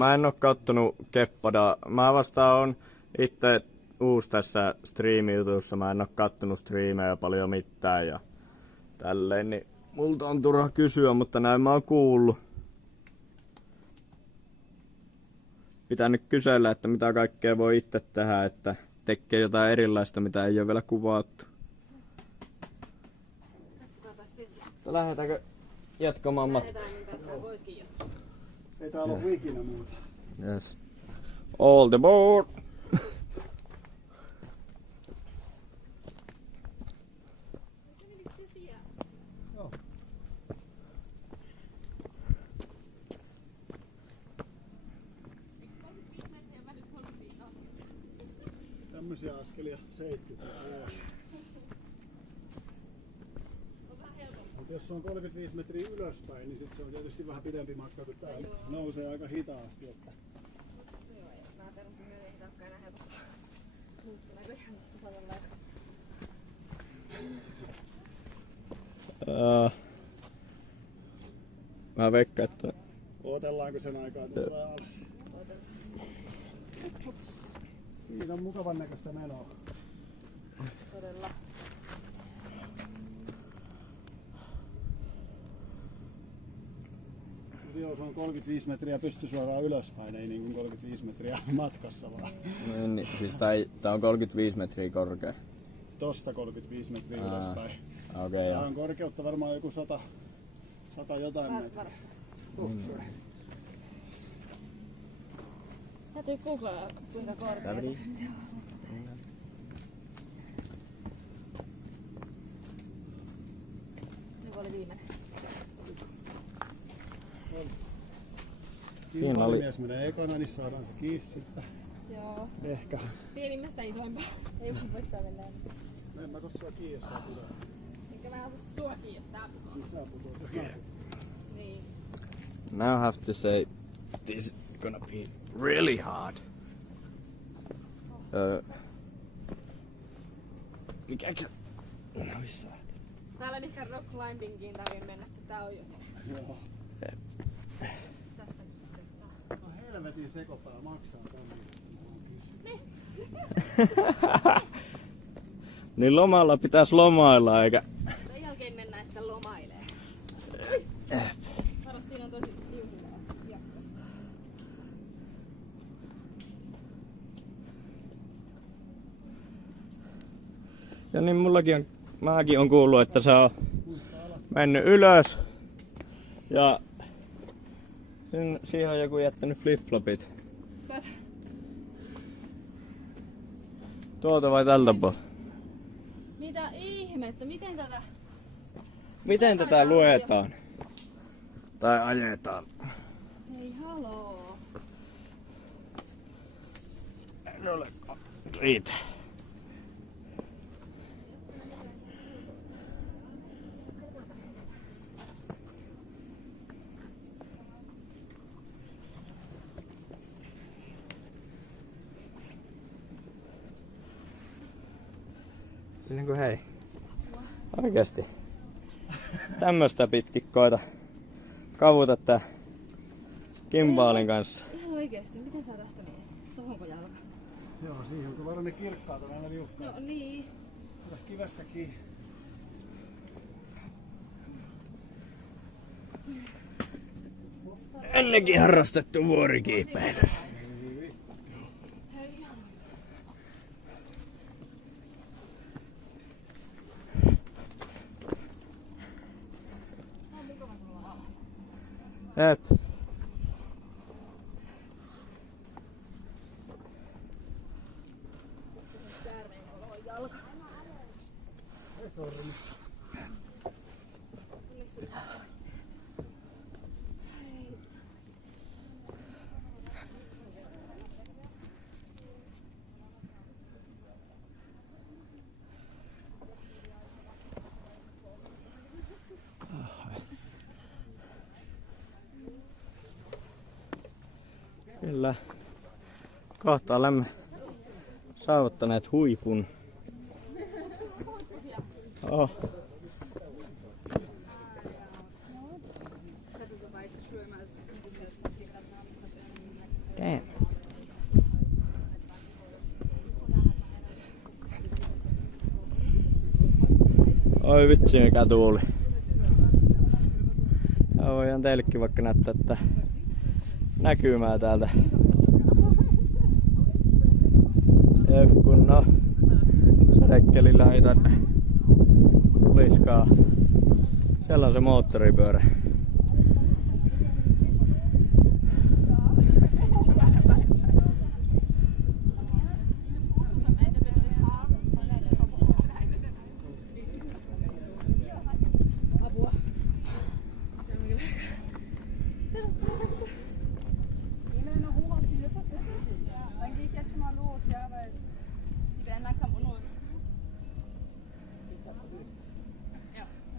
Mä en oo kattonut Keppadaa. Mä vasta on itse uusi tässä striimi-jutussa. Mä en oo kattonut striimejä paljon mitään ja tälleen, niin multa on turha kysyä, mutta näin mä oon kuullut. Pitää nyt kysellä, että mitä kaikkea voi itse tehdä, että tekee jotain erilaista, mitä ei ole vielä kuvattu. Lähdetäänkö jatkamaan matkaa? Ei täällä ole ikinä muuta. Yes. All the board! Tämmösiä askelia 70 vuotta. Mut jos on 35 metriä ylöspäin, niin sit se on tietysti vähän pidempi matka, kun tää nousee aika hitaasti. Että... Mä perusin myös ei taakkaan enää helposti muuttuneita ihan tässä samanlaista. Mä veikkaan, että... Odotellaanko sen aikaa tuolla alas? Siinä on mukavan näköistä menoa. Todella. Joo, se on 35 metriä pystysuoraan ylöspäin, ei niin kuin 35 metriä matkassa vaan. Niin, siis tää on 35 metriä korkea. Tosta 35 metriä ylöspäin. Okei, Tää on korkeutta varmaan joku 100 jotain metriä. Täytyy googlaa kuinka korkeata. Joka oli viimeinen. Siinä oli mies menee ekana, niin saadaan se kiinni sitten. Joo. Ehkä. Pienimmästä isoimpaa. Ei vaan voi mennä. En mä saa sua kiinni, jos sä putoat. Enkä mä ota sua kiinni, jos sä putoat. Siis sä putoat. Niin. Now I have to say this is gonna be really hard. Mikäkö? No missä? Täällä on ehkä rock climbingiin tarvii mennä, että tää on jo se. Joo. No helvetin sekopää maksaa tonne. Niin lomalla pitäis lomailla eikä... Sen jälkeen mennään sitten lomailemaan. Varo, siinä on tosi liuhuvaa jakso. Ja niin mäkin on kuullut, että se on mennyt ylös. Ja siihen on joku jättänyt flip-flopit. Tuolta vai tältä puolta? Mitä ihmettä? Miten tätä luetaan? Tai ajetaan? Hei haloo. En ole riitä. Niin kuin hei. Oikeesti. Tämmöstä pitkin koita kavuta tää kimbaalin kanssa. Ihan oikeesti, miten sä tästä niin? Tohonko jalka? Joo, siihen on varmaan ne kirkkaat on aina liukkaat. No niin. Ota kivestä kiinni. Ennenkin harrastettu vuorikiipeily. Jep. Kyllä. Kohta olemme saavuttaneet huipun. Oh. Damn. Oi vitsi mikä tuuli. Ja voidaan teillekin vaikka näyttää tätä näkymää täältä. Kun no sädekkelillä ei tänne tuliskaan. Siellä on se moottoripyörä.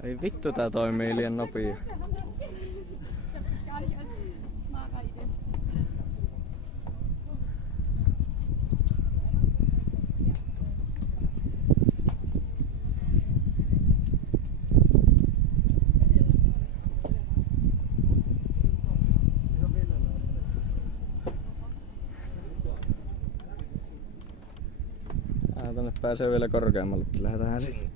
Ei vittu tää toimii liian nopea. Tänne pääsee vielä korkeammallekin, lähdetään sinne.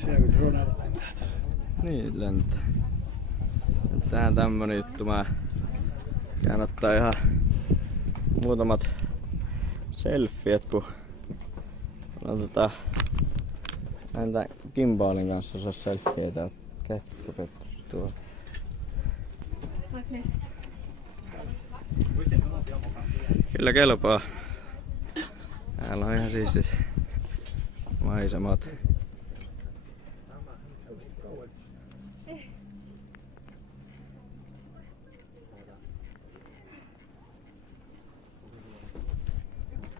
Siellä kun droneilla lentää tässä. Niin lentää. Tähän tämmönen juttu. Mä käyn ottaa ihan muutamat selfiet, kun on näin gimbaalin kanssa osaa selfieitä kätköpettus tuolla. Kyllä kelpaa. Täällä on ihan siistit maisemat.